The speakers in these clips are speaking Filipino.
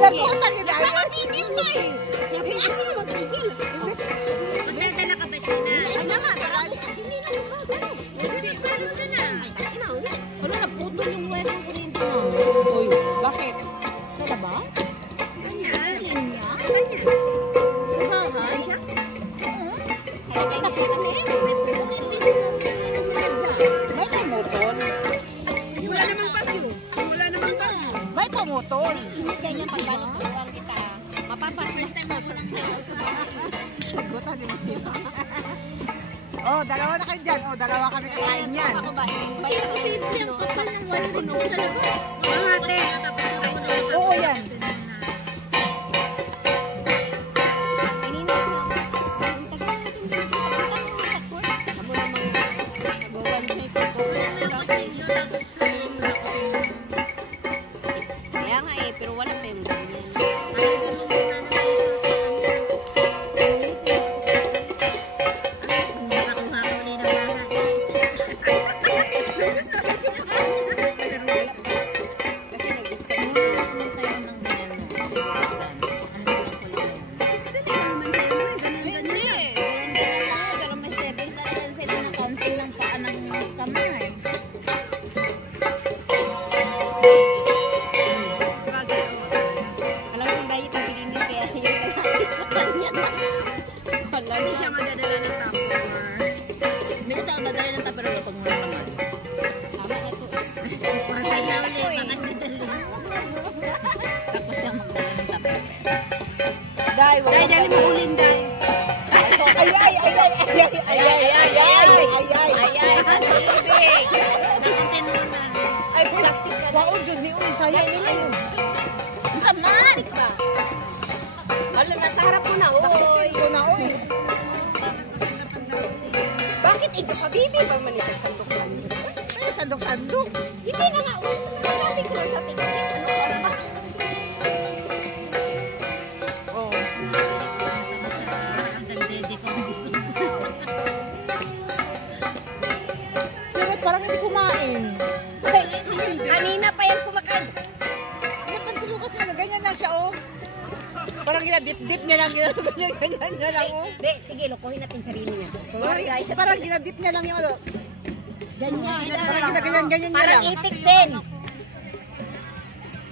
Lagutan yun ay. Tigil na eh. Yabi, ano naman tigil? Magdala na ka ba siya na? Ay naman, parang hindi na ako. Ano, naputol yung wire ng kuryente mo? Uy, bakit? Sa labas? Saan yan? Linya? Saan yan? Sa bahay? Siya? Kasi May pumutol. Wala namang bagyo. Wala namang bagyo. May pumutol. hindi ganyan pag gano'n turuan kita. Mapapasmas tayo mo lang tayo. Sagutan din mo siya. Oh, dalawa na kayo dyan. Oh, dalawa kami kakain yan. Ako ba? Simple ang total ng wala puno sa labas. Ang ate. Oo, yan. Kaya nga eh, pero wala tayong ganyan. Hindi siya madadala ng tupper. Hindi ko tayo dadala ng tapero pag muna naman. Tama na to. Masaya ulit. Bakit dadala? Tapos siyang magdala ng tapero. Dai, wala. Dahil dali mo uling dahil. Ay, ay, ay, ay, ay, ay, ay, ay, ay, ay, ay, ay, plastic ka. Wow, Jun, ni Uy, sayang nila yun. Ang saman! Hala, nasa harap mo na, oy. Ikaw na, oy. Bakit ikaw ka, bibi? Pag malitan sandok lang. Ay, sandok-sandok. Hindi na nga, oy. Sabi ko sa tingin. Ano ba? Oh. Sirot, parang hindi kumain. Kanina pa yan kumakain. Napansin ko kasi ano, ganyan lang siya, oh. Parang ginadip-dip niya lang, ganyan niya lang, oh. Hindi, sige, lokohin natin sarili niya. Parang ginadip niya lang yung ano. Ganyan. Parang ginaganyan-ganyan niya Parang lang. itik din.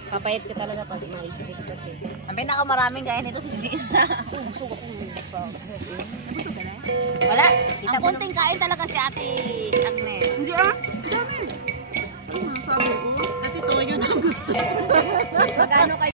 Papayat ka talaga pag mais-is ka eh. Ang pinakamaraming gaya nito si Gina. Busog ako. Busog ka na? Wala. Ang kunting kain talaga si Ate Agnes. Hindi ah. Dami. Sabi ko. Kasi toyo na gusto. Magkano kayo?